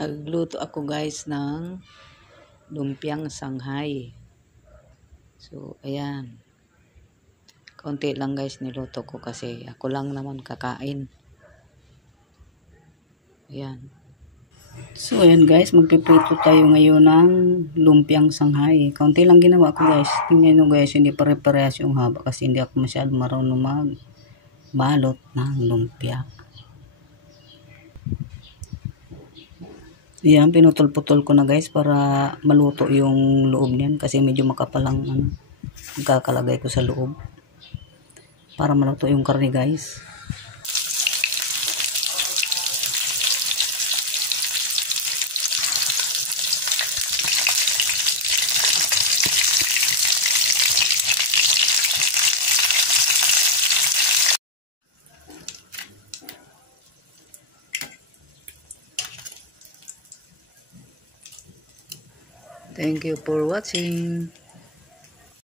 Nagluto ako guys ng lumpiang Shanghai. So, ayan. Konti lang guys niluto ko kasi ako lang naman kakain. Ayan. So, ayan guys, magpiprito tayo ngayon ng lumpiang Shanghai. Konti lang ginawa ko guys. Tingnan nyo guys, hindi pare-parehas yung haba kasi hindi ako masyado marunong magbalot ng lumpia. Ayan, pinutol-putol ko na guys para maluto yung loob niyan kasi medyo makapalang kakalagay ko sa loob para maluto yung karne guys. Thank you for watching.